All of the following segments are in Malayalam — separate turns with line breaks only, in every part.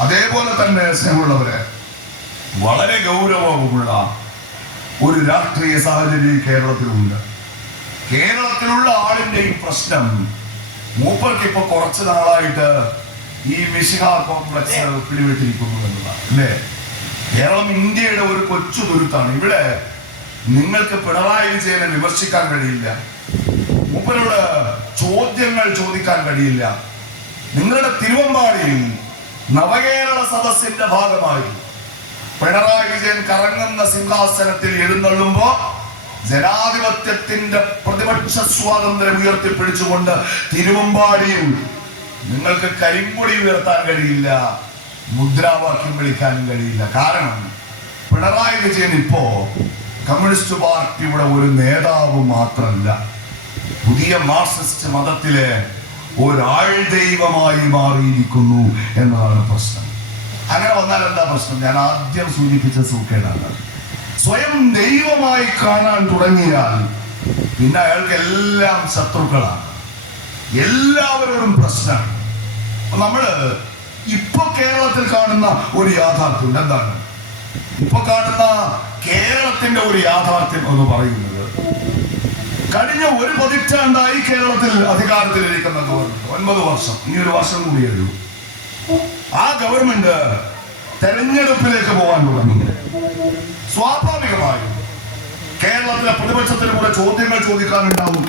അതേപോലെ തന്നെ സ്നേഹമുള്ളവരെ വളരെ ഗൗരവമുള്ള ഒരു രാഷ്ട്രീയ സാഹചര്യം കേരളത്തിലുണ്ട്. കേരളത്തിലുള്ള ആളിന്റെ ഈ പ്രശ്നം മൂപ്പർക്ക് ഇപ്പൊ കുറച്ച് നാളായിട്ട് ഈ മിശിഹ കോംപ്ലക്സ് പിടിവിട്ടിരിക്കുന്നു എന്നതാണ് അല്ലേ? കേരളം ഇന്ത്യയുടെ ഒരു കൊച്ചു തുരുത്താണ് ഇവിടെ നിങ്ങൾക്ക് പിണറായി വിജയനെ വിമർശിക്കാൻ കഴിയില്ല. മൂപ്പരോട് ചോദ്യങ്ങൾ ചോദിക്കാൻ കഴിയില്ല. നിങ്ങളുടെ തിരുവമ്പാടിയിൽ നവകേരള സദസ്സിന്റെ ഭാഗമായി പിണറായി വിജയൻ കറങ്ങുന്ന സിംഹാസനത്തിൽ എഴുന്നള്ളുമ്പോ ജനാധിപത്യത്തിന്റെ പ്രതിപക്ഷ സ്വാതന്ത്ര്യം ഉയർത്തിപ്പിടിച്ചുകൊണ്ട് തിരുവമ്പാടിയിൽ നിങ്ങൾക്ക് കരിമ്പൊടി ഉയർത്താൻ കഴിയില്ല മുദ്രാവാക്യം വിളിക്കാനും കഴിയില്ല. കാരണം പിണറായി വിജയൻ ഇപ്പോ കമ്മ്യൂണിസ്റ്റ് പാർട്ടിയുടെ ഒരു നേതാവ് മാത്രമല്ല. പുതിയ മാർക്സിസ്റ്റ് മതത്തിലെ ഒരാൾ ദൈവമായി മാറിയിരിക്കുന്നു എന്നാണ് പ്രശ്നം. അങ്ങനെ വന്നാൽ എന്താ പ്രശ്നം? ഞാൻ ആദ്യം സൂചിപ്പിച്ച സൂക്കേടാണ്. സ്വയം ദൈവമായി കാണാൻ തുടങ്ങിയാൽ പിന്നെ അയാൾക്ക് എല്ലാം ശത്രുക്കളാണ്. എല്ലാവരോടും പ്രശ്നമാണ്. നമ്മൾ ഇപ്പൊ കേരളത്തിൽ കാണുന്ന ഒരു യാഥാർത്ഥ്യം എന്താണ്? ഇപ്പൊ കാണുന്ന കേരളത്തിന്റെ ഒരു യാഥാർത്ഥ്യം എന്ന് പറയുന്നത് കഴിഞ്ഞ ഒരു പതിറ്റാണ്ടായി കേരളത്തിൽ അധികാരത്തിലിരിക്കുന്ന ഗവൺമെന്റ് ഒൻപത് വർഷം. ഈ ഒരു വർഷം കൂടിയേ ആ ഗവൺമെന്റ് തെരഞ്ഞെടുപ്പിലേക്ക് പോകാൻ തുടങ്ങി. സ്വാഭാവികമായും കേരളത്തിലെ പ്രതിപക്ഷത്തിന് കൂടെ ചോദ്യങ്ങൾ ചോദിക്കാനുണ്ടാവും.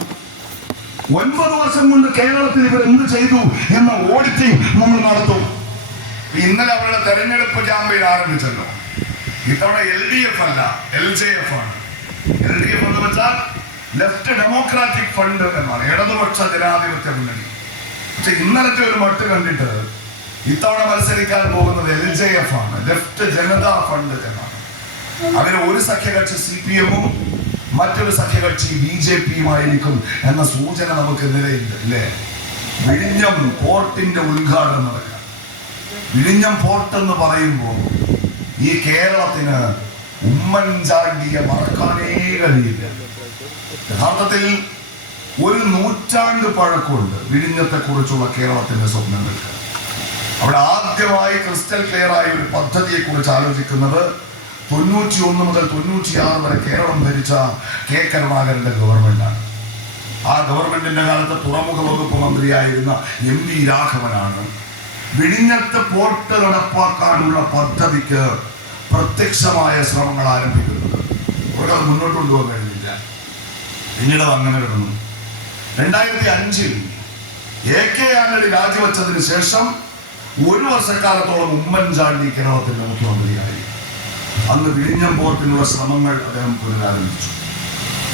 ഒൻപത് വർഷം കൊണ്ട് കേരളത്തിൽ ഇവർ എന്ത് ചെയ്തു എന്ന ഓഡിറ്റിംഗ് നമ്മൾ നടത്തും. ഇന്നലെ അവരുടെ തെരഞ്ഞെടുപ്പ് ക്യാമ്പയിൻ ആരംഭിച്ചല്ലോ. ഇത്തവണ എൽ ഡി എഫ് അല്ല എൽ ജെ എഫ് ആണ്. എൽ ഡി എഫ് എന്ന് വെച്ചാൽ ലെഫ്റ്റ് ഡെമോക്രാറ്റിക് ഫണ്ട് എന്നാണ്. ഇടതുപക്ഷ ജനാധിപത്യ മുന്നണി. പക്ഷെ ഇന്നലത്തെ ഒരു മട്ട് കണ്ടിട്ട് ഇത്തവണ മത്സരിക്കാൻ പോകുന്നത് എൽ ജെ എഫ് ആണ്. ലെഫ്റ്റ് ജനതാ ഫണ്ട് എന്നാണ്. അങ്ങനെ ഒരു സഖ്യകക്ഷി സി പി എമ്മും മറ്റൊരു സഖ്യകക്ഷി ബി ജെ പിയുമായിരിക്കും എന്ന സൂചന നമുക്ക് നിലയില്ല അല്ലേ? വിഴിഞ്ഞം പോർട്ടിന്റെ ഉദ്ഘാടനം നടക്കുക. വിഴിഞ്ഞം പോർട്ട് എന്ന് പറയുമ്പോൾ ഈ കേരളത്തിന് ഉമ്മൻചാണ്ടിയെ മറക്കാനേ കഴിയില്ല. യഥാർത്ഥത്തിൽ ഒരു നൂറ്റാണ്ട് പഴക്കമുണ്ട് വിഴിഞ്ഞത്തെ കുറിച്ചുള്ള കേരളത്തിന്റെ സ്വപ്നങ്ങൾക്ക്. അവിടെ ആദ്യമായി ക്രിസ്റ്റൽ ക്ലിയർ ആയ ഒരു പദ്ധതിയെ കുറിച്ച് ആലോചിക്കുന്നത് തൊണ്ണൂറ്റി ഒന്ന് മുതൽ തൊണ്ണൂറ്റി ആറ് വരെ കേരളം ഭരിച്ച കെ കരുണാകരന്റെ ഗവൺമെന്റാണ് ആ ഗവൺമെന്റിന്റെ കാലത്ത് തുറമുഖ വകുപ്പ് മന്ത്രിയായിരുന്ന എം വി രാഘവനാണ് വിഴിഞ്ഞത്ത് പോർട്ട് നടപ്പാക്കാനുള്ള പദ്ധതിക്ക് പ്രത്യക്ഷമായ ശ്രമങ്ങൾ ആരംഭിക്കുന്നത്. അവർക്ക് അത് മുന്നോട്ട് കൊണ്ടുപോകാൻ കഴിഞ്ഞില്ല. പിന്നീട് അത് അങ്ങനെ കിടന്നു. രണ്ടായിരത്തി അഞ്ചിൽ എ കെ ആന്റണി രാജിവെച്ചതിന് ശേഷം ഒരു വർഷക്കാലത്തോളം ഉമ്മൻചാണ്ടി കേരളത്തിന്റെ മുഖ്യമന്ത്രിയായി. അന്ന് വിഴിഞ്ഞം പോർട്ടിനുള്ള ശ്രമങ്ങൾ അദ്ദേഹം പുനരാരംഭിച്ചു.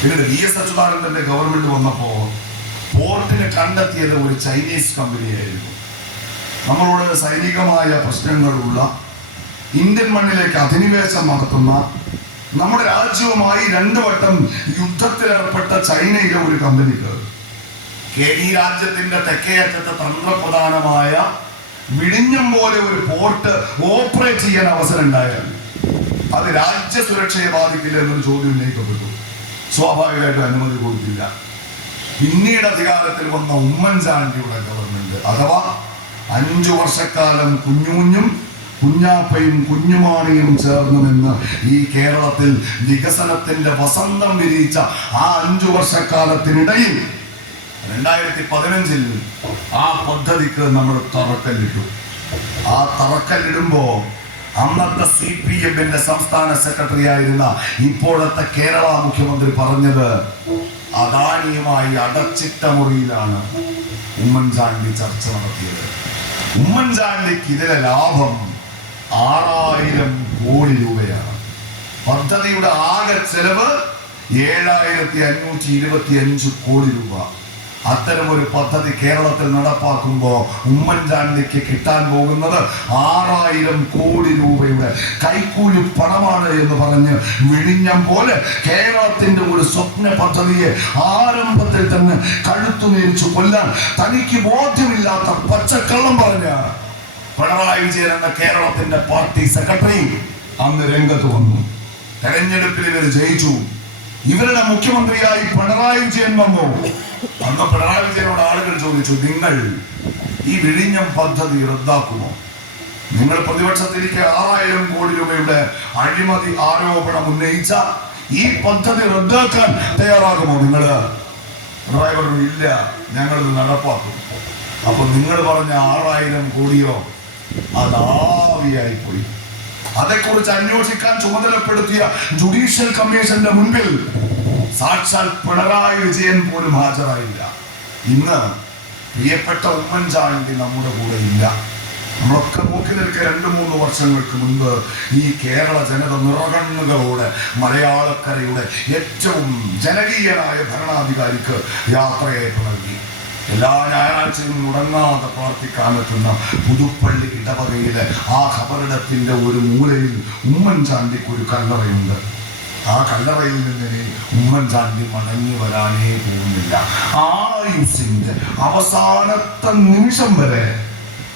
പിന്നീട് വി എസ് അച്യുതാനന്ദന്റെ ഗവൺമെന്റ് വന്നപ്പോ പോർട്ടിനെ കണ്ടെത്തിയത് ഒരു ചൈനീസ് കമ്പനിയായിരുന്നു. നമ്മളോട് സൈനികമായ പ്രശ്നങ്ങളുള്ള ഇന്ത്യൻ മണ്ണിലേക്ക് അധിനിവേശം നടത്തുന്ന നമ്മുടെ രാജ്യവുമായി രണ്ടു വട്ടം യുദ്ധത്തിലേർപ്പെട്ട ചൈനയിലെ ഒരു കമ്പനിക്ക് കെ- ഈ രാജ്യത്തിന്റെ തെക്കേ അറ്റത്ത് തന്ത്രപ്രധാനമായ വിഴിഞ്ഞം പോലെ ഒരു പോർട്ട് ഓപ്പറേറ്റ് ചെയ്യാൻ അവസരം ഉണ്ടായാൽ അത് രാജ്യ സുരക്ഷയെ ബാധിക്കില്ല എന്നൊരു ചോദ്യം ഉന്നയിക്കപ്പെട്ടു. സ്വാഭാവികമായിട്ടും അനുമതി കൊടുത്തില്ല. പിന്നീട് അധികാരത്തിൽ വന്ന ഉമ്മൻചാണ്ടിയുടെ ഗവൺമെന്റ് അഥവാ അഞ്ചു വർഷക്കാലം കുഞ്ഞുകുഞ്ഞും കുഞ്ഞാപ്പയും കുഞ്ഞുമാണിയും ചേർന്ന് നിന്ന് ഈ കേരളത്തിൽ വികസനത്തിന്റെ വസന്തം വിരിയിച്ച ആ അഞ്ചു വർഷക്കാലത്തിനിടയിൽ രണ്ടായിരത്തി പതിനഞ്ചിൽ ആ പദ്ധതിക്ക് നമ്മൾ തറക്കല്ലിട്ടു. ആ തറക്കല്ലിടുമ്പോ അന്നത്തെ സി പി എമ്മിന്റെ സംസ്ഥാന സെക്രട്ടറി ആയിരുന്ന ഇപ്പോഴത്തെ കേരള മുഖ്യമന്ത്രി പറഞ്ഞത് അദാനിയുമായി അടച്ചിട്ട മുറിയിലാണ് ഉമ്മൻചാണ്ടി ചർച്ച നടത്തിയത്. ഉമ്മൻചാണ്ടിക്ക് ഇതിലെ ലാഭം ആറായിരം കോടി രൂപയാണ്. പദ്ധതിയുടെ ആകെ ചെലവ് ഏഴായിരത്തി അഞ്ഞൂറ്റി ഇരുപത്തി അഞ്ച് കോടി രൂപ. അത്തരം ഒരു പദ്ധതി കേരളത്തിൽ നടപ്പാക്കുമ്പോൾ ഉമ്മൻചാണ്ടിക്ക് കിട്ടാൻ പോകുന്നത് ആറായിരം കോടി രൂപയുടെ കൈക്കൂലി പണമാണ് എന്ന് പറഞ്ഞ് വിഴിഞ്ഞം പോലെ കേരളത്തിന്റെ ഒരു സ്വപ്ന പദ്ധതിയെ ആരംഭത്തിൽ തന്നെ കഴുത്തു നീരിച്ചു കൊല്ലാൻ തനിക്ക് ബോധ്യമില്ലാത്ത പച്ചക്കള്ളം പറഞ്ഞ പിണറായി വിജയൻ എന്ന കേരളത്തിന്റെ പാർട്ടി സെക്രട്ടറി അന്ന് രംഗത്ത് വന്നു. തെരഞ്ഞെടുപ്പിൽ ഇവർ ജയിച്ചു. ഇവരുടെ മുഖ്യമന്ത്രിയായി പിണറായി വിജയൻ വന്നു. അന്ന് പിണറായി വിജയനോട് ആളുകൾ ചോദിച്ചു നിങ്ങൾ ഈ വിഴിഞ്ഞം പദ്ധതി റദ്ദാക്കുമോ? നിങ്ങൾ പ്രതിപക്ഷത്തിലേക്ക് ആറായിരം കോടി രൂപയുടെ അഴിമതി ആരോപണം ഉന്നയിച്ച ഈ പദ്ധതി റദ്ദാക്കാൻ തയ്യാറാകുമോ നിങ്ങൾ? പറഞ്ഞു ഇല്ല ഞങ്ങൾ നടപ്പാക്കും. അപ്പൊ നിങ്ങൾ പറഞ്ഞ ആറായിരം കോടിയോ അത് ആവിയായി പോയി അതേക്കുറിച്ച് അന്വേഷിക്കാൻ ചുമതലപ്പെടുത്തിയ ജുഡീഷ്യൽ കമ്മീഷന്റെ മുൻപിൽ സാക്ഷാൽ പിണറായി വിജയൻ പോലും ഹാജരായില്ല. ഇന്ന് പ്രിയപ്പെട്ട ഉമ്മൻചാണ്ടി നമ്മുടെ കൂടെ ഇല്ല. നമ്മളൊക്കെ നോക്കി നിൽക്കുക രണ്ട് മൂന്ന് വർഷങ്ങൾക്ക് മുൻപ് ഈ കേരള ജനത നിറകണ്ണുകളോടെ മലയാളക്കരയുടെ ഏറ്റവും ജനകീയനായ ഭരണാധികാരിക്ക് യാത്രയയപ്പ് നൽകി. എല്ലാ ഞായറാഴ്ചയും മുടങ്ങാതെ പ്രവർത്തിക്കാനെത്തുന്ന പുതുപ്പള്ളി ഇടവകയിലെ ആ ഖബറിടത്തിന്റെ ഒരു മൂലയിൽ ഉമ്മൻചാണ്ടിക്ക് ഒരു കല്ലറയുണ്ട്. ആ കല്ലറയിൽ നിന്ന് ഉമ്മൻചാണ്ടി മടങ്ങി വരാനേ പോകുന്നില്ല. ആയുസിന്റെ അവസാനത്തെ നിമിഷം വരെ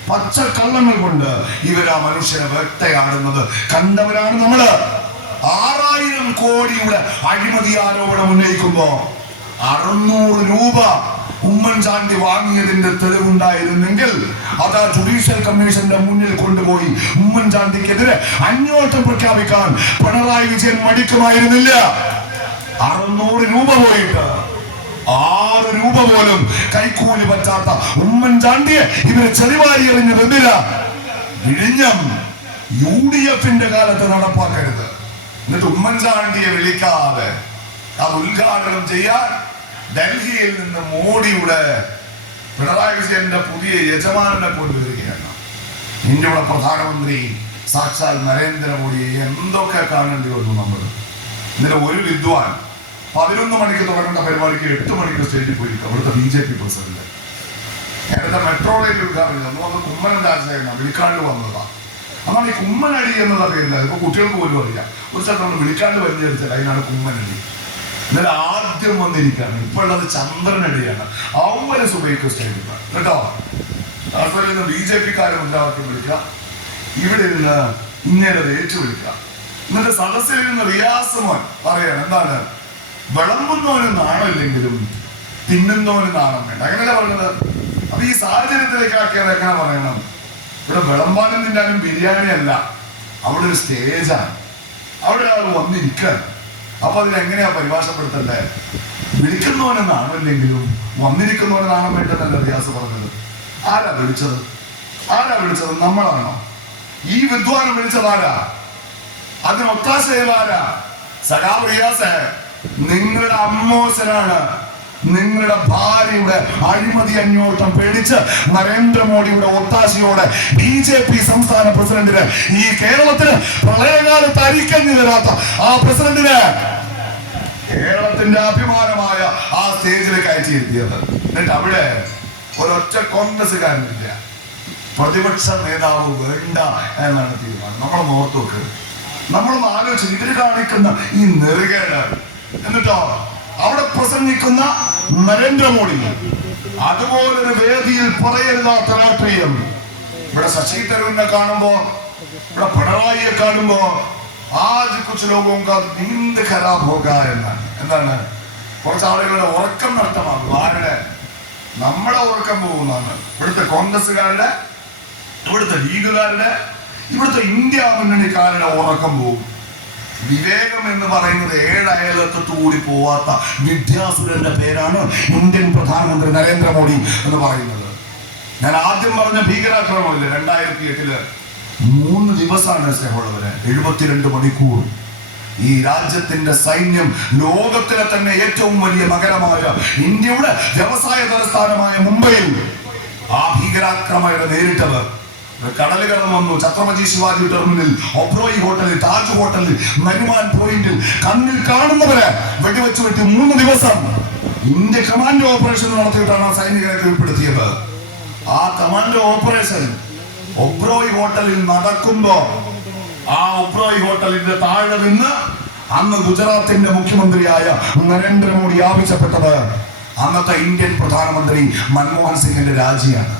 പച്ചക്കള്ളങ്ങൾ കൊണ്ട് ഇവരാ മനുഷ്യനെ വേട്ടയാടുന്നത് കണ്ടവരാണ് നമ്മൾ. ആറായിരം കോടിയുടെ അഴിമതി ആരോപണം ഉന്നയിക്കുമ്പോ അറുന്നൂറ് രൂപ ഉമ്മൻചാണ്ടി വാങ്ങിയതിന്റെ തെളിവുണ്ടായിരുന്നെങ്കിൽ അത് ആ ജുഡീഷ്യൽ കമ്മീഷന്റെ മുന്നിൽ കൊണ്ടുപോയി ഉമ്മൻചാണ്ടിക്കെതിരെ അന്വേഷണം പ്രഖ്യാപിക്കാൻ പിണറായി വിജയൻ മടിക്കുമായിരുന്നില്ല. അറുന്നൂറ് രൂപ പോയിട്ട് ആറ് രൂപ പോലും കൈക്കൂലി പറ്റാത്ത ഉമ്മൻചാണ്ടിയെ ഇവർ ചെറിവാരി എറിഞ്ഞ് വെന്തില്ല വിഴിഞ്ഞം യു ഡി എഫിന്റെ കാലത്ത് നടപ്പാക്കരുത്. എന്നിട്ട് ഉമ്മൻചാണ്ടിയെ വിളിക്കാതെ അത് ഉദ്ഘാടനം ചെയ്യാൻ ഡൽഹിയിൽ നിന്ന് മോഡിയുടെ പിണറായി വിജയന്റെ പുതിയ യജമാനെ കൊണ്ടുവരികയാണ്. ഇന്ത്യയുടെ പ്രധാനമന്ത്രി സാക്ഷാൽ നരേന്ദ്രമോദിയെ എന്തൊക്കെ കാണേണ്ടി വന്നു നമ്മൾ? ഇന്നലെ ഒരു വിദ്വാൻ പതിനൊന്ന് മണിക്ക് തുടങ്ങേണ്ട പരിപാടിക്ക് എട്ട് മണിക്ക് സ്റ്റേജിൽ പോയിരിക്കും. അവിടുത്തെ ബി ജെ പി പ്രസിഡന്റ്. നേരത്തെ മെട്രോ റെയിൽ ഉദ്ഘാടനം ചെയ്തു. അന്ന് കുമ്മനം രാജശേഖരൻ വിളിക്കാണ്ട് വന്നതാ. അതാണ് ഈ കുമ്മനടി എന്നുള്ള പേരില്ല ഇപ്പൊ കുട്ടികൾക്ക് പോലും അറിയാം. ഒരു സ്ഥലത്ത് നമ്മൾ വിളിക്കാണ്ട് പരിചരിച്ചത് അതിനാണ് കുമ്മനടി. ഇന്നലെ ആദ്യം വന്നിരിക്കുകയാണ്. ഇപ്പോൾ ഉള്ളത് ചന്ദ്രനടിയാണ് അവരെ സുബൈക്ക് സ്റ്റേഡിയം കേട്ടോ? അതുപോലെ നിന്ന് ബി ജെ പിക്കാരെ ഉണ്ടാക്കി വിളിക്കുക. ഇവിടെ ഇരുന്ന് ഇങ്ങനെ ഏറ്റു വിളിക്കുക എന്നിട്ട് സദസ്സിൽ ഇരുന്ന് റിയാസമോൻ പറയാണ് എന്താണ്? വിളമ്പുന്നവന് നാണമില്ലെങ്കിലും തിന്നുന്നവന് നാണം വേണ്ട. അങ്ങനെയല്ല പറഞ്ഞത്? അപ്പൊ ഈ സാഹചര്യത്തിലേക്ക് ആക്കിയത് എങ്ങനെ പറയണം? ഇവിടെ വിളമ്പാനും തിന്നാനും ബിരിയാണി അല്ല. അവിടെ ഒരു സ്റ്റേജാണ്. അവിടെ ആൾ വന്നിരിക്കാൻ അപ്പൊ അതിനെങ്ങനെയാ പരിഭാഷപ്പെടുത്തണ്ടേ വിളിക്കുന്നവനെന്നാണല്ലെങ്കിലും നാണമില്ലെങ്കിലും വേണ്ടതല്ല റിയാസ് പറഞ്ഞത്. ആരാ വിളിച്ചത്? ആരാ വിളിച്ചത്? നമ്മളാണോ? ഈ വിദ്വാനം വിളിച്ചത് ആരാ? അതിന് ഒത്താശ സഖാവ് നിങ്ങളുടെ അമ്മോശനാണ് നിങ്ങളുടെ ഭാര്യയുടെ അഴിമതി അന്വേഷണം പേടിച്ച് നരേന്ദ്രമോദിയുടെ ഒത്താശയോടെ ബി ജെ പി സംസ്ഥാന പ്രസിഡന്റിന് ഈ കേരളത്തിന് പ്രളയകാലത്ത് അരിക്കഞ്ഞു തരാത്ത ആ പ്രസിഡന്റിന് കേരളത്തിന്റെ അഭിമാനമായ ആ സ്റ്റേജിൽ കയറ്റിയിരുത്തിയത് എന്നിട്ട് അവിടെ ഒരൊറ്റ കോൺഗ്രസ്സുകാരനില്ല. പ്രതിപക്ഷ നേതാവ് വേണ്ട എന്നാണ് തീരുമാനം. നമ്മൾ ഓർത്തു നോക്ക്. നമ്മളൊന്ന് ആലോചിച്ചു ഇവർ കാണിക്കുന്ന ഈ നെറുകേട്. എന്നിട്ടോ? അവിടെ പ്രസംഗിക്കുന്ന നരേന്ദ്രമോദി. അതുപോലൊരു വേദിയിൽ പറയരുതാത്ത രാഷ്ട്രീയം. ഇവിടെ ശശി തരൂരിനെ കാണുമ്പോ ഇവിടെ പിണറായിയെ കാണുമ്പോ ആജ് കുച്ച് ലോകവും നീന്ത് ഖരാബ് ഹോക എന്നാണ് എന്താണ്? കുറച്ച് ആളുകളുടെ ഉറക്കം നഷ്ടമാകും. ആരുടെ? നമ്മളെ ഉറക്കം പോകുന്നതാണ്. ഇവിടുത്തെ കോൺഗ്രസ്സുകാരുടെ ഇവിടുത്തെ ലീഗുകാരുടെ ഇവിടുത്തെ ഇന്ത്യ മുന്നണിക്കാരുടെ ഉറക്കം പോകും. വിവേകം എന്ന് പറയുന്നത് ഏഴ് കൂടി പോവാത്ത വിദ്യാസുരന്റെ പേരാണ് ഇന്ത്യൻ പ്രധാനമന്ത്രി നരേന്ദ്രമോദി എന്ന് പറയുന്നത്. ഞാൻ ആദ്യം പറഞ്ഞ ഭീകരാക്രമണമില്ല? രണ്ടായിരത്തി എട്ടിൽ മൂന്ന് ദിവസമാണ് സ്നേഹമുള്ളവര്. എഴുപത്തിരണ്ട് മണിക്കൂർ. ഈ രാജ്യത്തിന്റെ സൈന്യം ലോകത്തിലെ തന്നെ ഏറ്റവും വലിയ നഗരമായ ഇന്ത്യയുടെ വ്യവസായ തലസ്ഥാനമായ മുംബൈയിൽ ആ ഭീകരാക്രമണത്തെ നേരിട്ടത്. കടൽ കടന്നു വന്നു. ഛത്രപതി ശിവാജി ടെർമിനൽ ഒബ്രോയി ഹോട്ടലിൽ താജ് ഹോട്ടലിൽ നരിമാൻ പോയിന്റിൽ കണ്ണിൽ കാണുന്നവരെ വെടിവെച്ച് വെട്ടി മൂന്ന് ദിവസം ഇന്ത്യ കമാൻഡോ ഓപ്പറേഷൻ നടത്തിയിട്ടാണ് സൈനികരെ കീഴ്പ്പെടുത്തിയത്. ആ കമാൻഡോ ഓപ്പറേഷൻ ഒബ്രോയ് ഹോട്ടലിൽ നടക്കുമ്പോ ആ ഒബ്രോയ് ഹോട്ടലിന്റെ താഴെ നിന്ന് അന്ന് ഗുജറാത്തിന്റെ മുഖ്യമന്ത്രിയായ നരേന്ദ്രമോദി ആവശ്യപ്പെട്ടത് അന്നത്തെ ഇന്ത്യൻ പ്രധാനമന്ത്രി മൻമോഹൻ സിംഗിന്റെ രാജിയാണ്.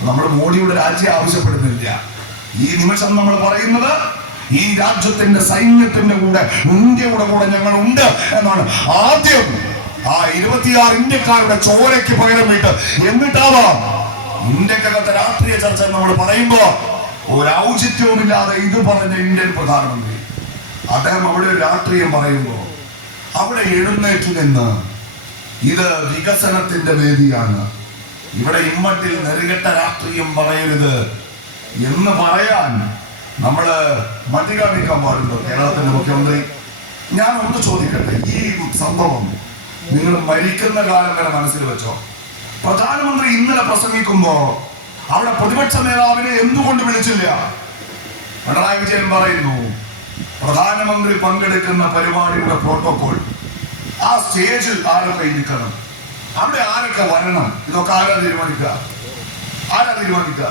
നമ്മൾ മോഡിയുടെ രാജ്യം ആവശ്യപ്പെടുന്നില്ല. ഈ നിമിഷം നമ്മൾ പറയുന്നത് ഈ രാജ്യത്തിന്റെ സൈന്യത്തിന്റെ കൂടെ ഇന്ത്യയുടെ കൂടെ ഞങ്ങൾ ഉണ്ട് എന്നാണ്. ആദ്യം ആ ഇരുപത്തിയാറ് ഇന്ത്യക്കാരുടെ ചോരയ്ക്ക് പകരം വീട്ട് എന്നിട്ടാവാം. ഇന്ത്യക്കകത്തെ രാഷ്ട്രീയ ചർച്ച നമ്മൾ പറയുമ്പോ ഒരു ഔചിത്യവുമില്ലാതെ ഇത് പറഞ്ഞ ഇന്ത്യൻ പ്രധാനമന്ത്രി. അദ്ദേഹം അവിടെ ഒരു രാഷ്ട്രീയം പറയുമ്പോ അവിടെ എഴുന്നേറ്റ് നിന്ന് ഇത് വികസനത്തിന്റെ വേദിയാണ്. ഇവിടെ ഇമ്മട്ടിൽ നെറുകെട്ട രാഷ്ട്രീയം പറയരുത് എന്ന് പറയാൻ നമ്മൾ മടി കാണിക്കാൻ പാടുണ്ടോ കേരളത്തിന്റെ മുഖ്യമന്ത്രി. ഞാൻ ഒന്ന് ചോദിക്കട്ടെ ഈ സംഭവം നിങ്ങൾ മരിക്കുന്ന കാലം വരെ മനസ്സിൽ വെച്ചോ. പ്രധാനമന്ത്രി ഇന്നലെ പ്രസംഗിക്കുമ്പോ അവിടെ പ്രതിപക്ഷ നേതാവിനെ എന്തുകൊണ്ട് വിളിച്ചില്ല? പിണറായി വിജയൻ പറയുന്നു പ്രധാനമന്ത്രി പങ്കെടുക്കുന്ന പരിപാടിയുടെ പ്രോട്ടോകോൾ ആ സ്റ്റേജിൽ ആരൊക്കെ ഇരിക്കണം അവിടെ ആരൊക്കെ വരണം? ഇതൊക്കെ ആരാ തീരുമാനിക്കുക? ആരാ തീരുമാനിക്കുക?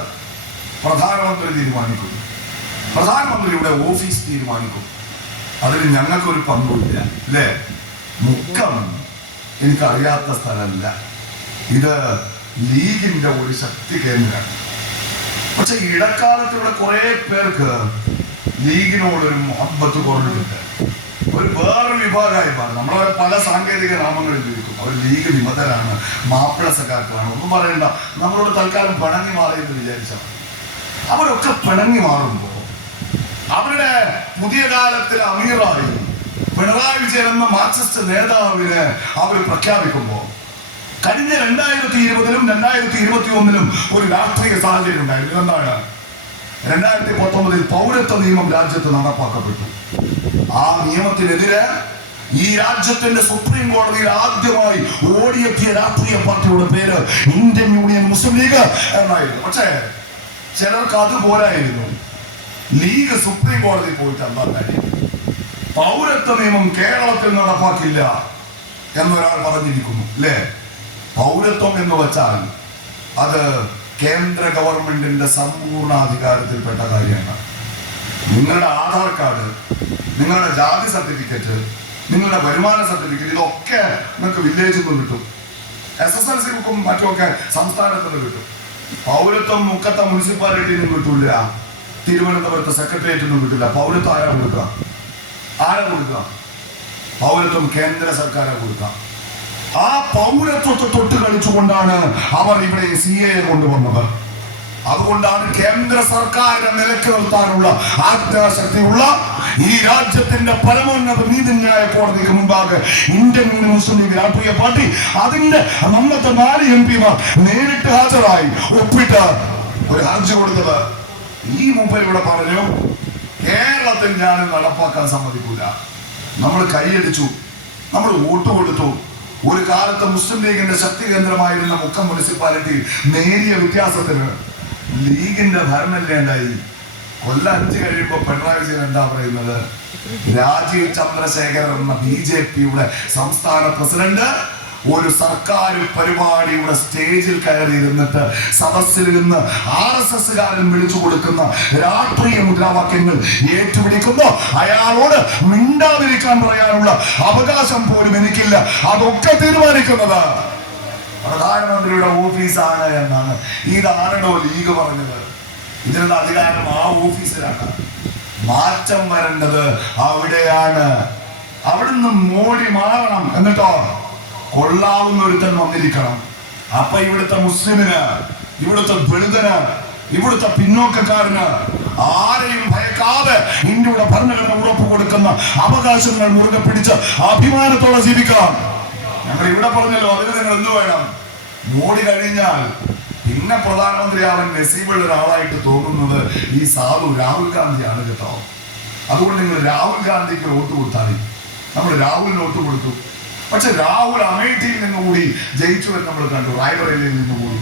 പ്രധാനമന്ത്രി തീരുമാനിക്കും. പ്രധാനമന്ത്രിയുടെ ഓഫീസ് തീരുമാനിക്കും. അതിൽ ഞങ്ങൾക്കൊരു പങ്കുമില്ല അല്ലേ? മുക്കം എനിക്കറിയാത്ത സ്ഥലമല്ല. ഇത് ലീഗിന്റെ ഒരു ശക്തി കേന്ദ്രമാണ്. പക്ഷെ ഇടക്കാലത്ത് ഇവിടെ കുറെ പേർക്ക് ലീഗിനോടൊരു മുഹബത്ത് കുറഞ്ഞിട്ടുണ്ട് ഒരു വേറൊരു വിഭാഗമായി മാറി. നമ്മളവിടെ പല സാങ്കേതിക നാമങ്ങളിൽ ഉപയോഗിക്കും അവർ ലീഗ് വിമതരാണ് മാപ്പിള സഖാക്കളാണ് ഒന്നും പറയണ്ട. നമ്മളോട് തൽക്കാലം പിണങ്ങി എന്ന് വിചാരിച്ചാൽ അവരൊക്കെ പിണങ്ങി മാറുമ്പോ അവരുടെ പുതിയ കാലത്തിൽ അമീറായി പിണറായി എന്ന മാർക്സിസ്റ്റ് നേതാവിനെ അവർ പ്രഖ്യാപിക്കുമ്പോൾ കഴിഞ്ഞ രണ്ടായിരത്തി ഇരുപതിലും രണ്ടായിരത്തി ഇരുപത്തി ഒന്നിലും ഒരു രാഷ്ട്രീയ സാഹചര്യം ഉണ്ടായിരുന്നു. എന്താണ് രണ്ടായിരത്തി പത്തൊമ്പതിൽ പൗരത്വ നിയമം രാജ്യത്ത് നടപ്പാക്കപ്പെട്ടു. ആ നിയമത്തിനെതിരെ ഈ രാജ്യത്തിന്റെ സുപ്രീം കോടതിയിൽ ആദ്യമായി ഓടിയെത്തിയ രാഷ്ട്രീയ പാർട്ടിയുടെ പേര് ഇന്ത്യൻ യൂണിയൻ മുസ്ലിം ലീഗ് എന്നായിരുന്നു. പക്ഷേ ചിലർക്ക് അത് പോരായിരുന്നു. ലീഗ് സുപ്രീം കോടതി പോയിട്ട് എന്താ കാര്യം? പൗരത്വ നിയമം കേരളത്തിൽ നടപ്പാക്കില്ല എന്നൊരാൾ പറഞ്ഞിരിക്കുന്നു അല്ലേ? പൗരത്വം എന്ന് വെച്ചാൽ അത് കേന്ദ്ര ഗവൺമെന്റിന്റെ സമ്പൂർണ അധികാരത്തിൽപ്പെട്ട കാര്യമാണ്. നിങ്ങളുടെ ആധാർ കാർഡ് നിങ്ങളുടെ ജാതി സർട്ടിഫിക്കറ്റ് നിങ്ങളുടെ വരുമാന സർട്ടിഫിക്കറ്റ് ഇതൊക്കെ നിങ്ങൾക്ക് വില്ലേജിൽ നിന്ന് കിട്ടും. എസ് എസ് എൽ സി ബുക്കും മറ്റുമൊക്കെ സംസ്ഥാനത്ത് നിന്ന് കിട്ടും. പൗരത്വം മുക്കത്തെ മുനിസിപ്പാലിറ്റിയിൽ നിന്നും കിട്ടില്ല. തിരുവനന്തപുരത്തെ സെക്രട്ടേറിയറ്റിൽ നിന്നും കിട്ടില്ല. പൗരത്വം ആരാ കൊടുക്കുക? ആരാ കൊടുക്കുക? പൗരത്വം കേന്ദ്ര സർക്കാരാ കൊടുക്കുക. ആ പൗരത്വത്തെ തൊട്ട് കളിച്ചുകൊണ്ടാണ് അവർ ഇവിടെ സി എ കൊണ്ടുവന്നത്. അതുകൊണ്ടാണ് കേന്ദ്ര സർക്കാരിനെ നിലയ്ക്ക് നിർത്താനുള്ള ആജ്ഞാശക്തിയുള്ള ഈ രാജ്യത്തിന്റെ പരമോന്നത നീതിന്യായ കോടതിക്ക് മുമ്പാകെ ഇന്ത്യൻ മുസ്ലിം ലീഗ് രാഷ്ട്രീയ പാർട്ടി അതിന്റെ നമ്മത്തെ നാല് എം പിമാർ നേരിട്ട് ഹാജരായി ഒപ്പിട്ട് ഒരു ഹർജി കൊടുത്തത്. ഈ മുമ്പിലൂടെ ഇവിടെ പറഞ്ഞു കേരളത്തിൽ ഞാൻ നടപ്പാക്കാൻ സമ്മതിക്കൂല. നമ്മൾ കൈയടിച്ചു നമ്മൾ വോട്ട് കൊടുത്തു ഒരു കാലത്ത് മുസ്ലിം ലീഗിന്റെ ശക്തി കേന്ദ്രമായിരുന്ന മുക്കം മുനിസിപ്പാലിറ്റി നേരിയ വ്യത്യാസത്തിന് ലീഗിന്റെ ഭരണമില്ലേണ്ടായി കൊല്ലം അഞ്ച് കഴിയുമ്പോ പിണറായി വിജയൻ എന്താ പറയുന്നത്? രാജീവ് ചന്ദ്രശേഖരൻ എന്ന ബി ജെ പിയുടെ സംസ്ഥാന പ്രസിഡന്റ് ഒരു സർക്കാർ പരിപാടിയുടെ സ്റ്റേജിൽ കയറി ഇരുന്നിട്ട് സദസ്സിൽ നിന്ന് ആർ എസ് എസ്സുകാരൻ വിളിച്ചു കൊടുക്കുന്ന രാഷ്ട്രീയ മുദ്രാവാക്യങ്ങൾ ഏറ്റുപിടിക്കുമ്പോ അയാളോട് മിണ്ടാതിരിക്കാൻ പറയാനുള്ള അവകാശം പോലും എനിക്കില്ല. അതൊക്കെ തീരുമാനിക്കുന്നത്. പ്രധാനമന്ത്രിയുടെ ഓഫീസാണ് എന്നാണ് ഇതാണല്ലോ ലീഗ് പറഞ്ഞത്. ഇതിനുള്ള അധികാരം ആ ഓഫീസിലാണ്. മാറ്റം വരേണ്ടത് അവിടെയാണ്. അവിടുന്ന് മോടി മാറണം. എന്നിട്ടോ? കൊള്ളാവുന്ന ഒരുത്തൻ വന്നിരിക്കണം. അപ്പൊ ഇവിടുത്തെ മുസ്ലിമിന് ഇവിടുത്തെ ദളിതന് ഇവിടുത്തെ പിന്നോക്കക്കാരന് ആരെയും ഭയക്കാതെ ഇന്ത്യയുടെ ഭരണഘടന ഉറപ്പ് കൊടുക്കുന്ന അവകാശങ്ങൾ മുറുകെ പിടിച്ച് അഭിമാനത്തോടെ ജീവിക്കണം. ഞങ്ങൾ ഇവിടെ പറഞ്ഞല്ലോ അതിന് നിങ്ങൾ എന്ത് വേണം? മോഡി കഴിഞ്ഞാൽ പിന്നെ പ്രധാനമന്ത്രിയാവാൻ നസീബുള്ള ഒരാളായിട്ട് തോന്നുന്നത് ഈ സാധു രാഹുൽ ഗാന്ധിയാണ് കേട്ടോ. അതുകൊണ്ട് നിങ്ങൾ രാഹുൽ ഗാന്ധിക്ക് വോട്ട് കൊടുത്താൽ നമ്മൾ രാഹുലിന് വോട്ട് കൊടുത്തു. പക്ഷെ രാഹുൽ അമേഠിയിൽ നിന്ന് കൂടി ജയിച്ചു എന്ന് നമ്മൾ കണ്ടു റായ്ബറേലിയിൽ നിന്ന് കൂടി.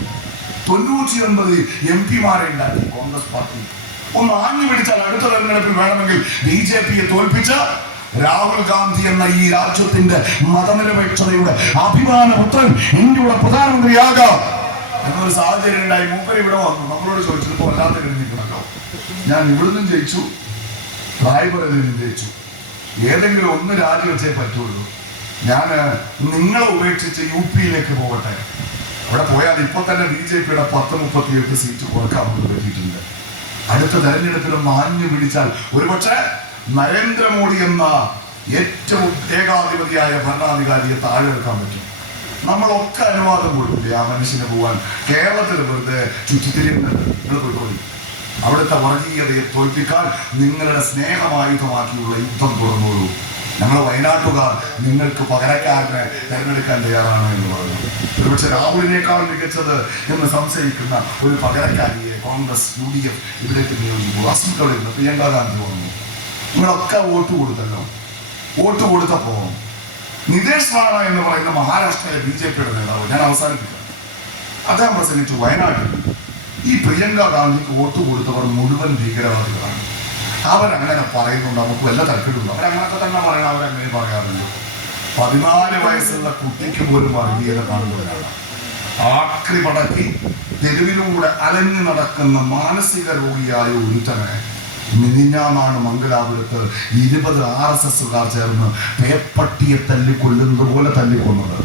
തൊണ്ണൂറ്റി ഒൻപത് എം പിമാരെ ഉണ്ടാക്കി കോൺഗ്രസ് പാർട്ടി. ഒന്ന് ആഞ്ഞു പിടിച്ചാൽ അടുത്ത തെരഞ്ഞെടുപ്പിൽ വേണമെങ്കിൽ ബി ജെ പിയെ തോൽപ്പിച്ച രാഹുൽ ഗാന്ധി എന്ന ഈ രാജ്യത്തിന്റെ മതനിരപേക്ഷതയുടെ അഭിമാന പുത്രൻ ഇന്ത്യയുടെ പ്രധാനമന്ത്രിയാകാം. എന്നൊരു സാഹചര്യം ഉണ്ടായി. മൂപ്പർ ഇവിടെ വന്നു. നമ്മളോട് ചോദിച്ചത് വല്ലാതെ കഴിഞ്ഞിട്ടുണ്ടല്ലോ ഞാൻ ഇവിടുന്നും ജയിച്ചു റായ്ബറേലിൽ ജയിച്ചു. ഏതെങ്കിലും ഒന്ന് രാജിവെച്ചേ പറ്റുള്ളൂ. ഞാൻ നിങ്ങളെ ഉപേക്ഷിച്ച് യു പിയിലേക്ക് പോകട്ടെ. അവിടെ പോയാൽ ഇപ്പൊ തന്നെ ബി ജെ പിയുടെ പത്ത് മുപ്പത്തിയെട്ട് സീറ്റ് കുറക്കാമെന്ന് പറ്റിയിട്ടുണ്ട്. അടുത്ത തെരഞ്ഞെടുപ്പിൽ മാഞ്ഞു പിടിച്ചാൽ ഒരുപക്ഷെ നരേന്ദ്രമോദി എന്ന ഏറ്റവും ഏകാധിപതിയായ ഭരണാധികാരിയെ താഴെടുക്കാൻ പറ്റും. നമ്മളൊക്കെ അനുവാദം കൊടുക്കില്ലേ ആ മനുഷ്യന് പോകാൻ കേരളത്തിൽ വെറുതെ ചുറ്റിത്തിരിയുന്നുണ്ട് അവിടുത്തെ വർഗീയതയെ തോൽപ്പിക്കാൻ നിങ്ങളുടെ സ്നേഹമായുധമാക്കിയുള്ള യുദ്ധം തുടർന്നോളൂ ഞങ്ങൾ വയനാട്ടുകാർ നിങ്ങൾക്ക് പകരക്കാരനെ തിരഞ്ഞെടുക്കാൻ തയ്യാറാണ് എന്ന് പറഞ്ഞു. ഒരുപക്ഷെ രാഹുലിനേക്കാൾ മികച്ചത് എന്ന് സംശയിക്കുന്ന ഒരു പകരക്കാരിയെ കോൺഗ്രസ് യു ഡി എഫ് ഇവിടേക്ക് നിയോഗിച്ചു അസ്മിത്തോടെ നിന്ന് പ്രിയങ്ക ഗാന്ധി വന്നു നിങ്ങളൊക്കെ വോട്ട് കൊടുത്തല്ലോ. വോട്ട് കൊടുത്തപ്പോ നിതേഷ് റാണ എന്ന് പറയുന്ന മഹാരാഷ്ട്രയിലെ ബി ജെ പിയുടെ നേതാവ് ഞാൻ അവസാനിപ്പിക്കാം. അദ്ദേഹം പ്രസംഗിച്ചു വയനാട്ടിൽ ഈ പ്രിയങ്ക ഗാന്ധിക്ക് വോട്ട് കൊടുത്തവർ മുഴുവൻ ഭീകരവാദികളാണ്. അവരങ്ങനെ പറയുന്നുണ്ട്. നമുക്ക് വല്ല തരത്തിലുണ്ട്? അവരങ്ങനൊക്കെ തന്നെ പറയണം. അവരങ്ങനെ പറയാറുണ്ട്. പതിനാല് വയസ്സുള്ള കുട്ടിക്ക് പോലും വർഗീയത കാണുന്നവരാണ്. ആക്രി പടക്കി തെരുവിലൂടെ അലഞ്ഞു നടക്കുന്ന മാനസിക രോഗിയായ ഒരുത്തനെ മിനിഞ്ഞാന്നാണ് മംഗലാപുരത്ത് ഇരുപത് ആർ എസ് എസുകാർ ചേർന്ന് പേപ്പട്ടിയെ തല്ലിക്കൊല്ലുന്നത് പോലെ തല്ലിക്കൊന്നത്.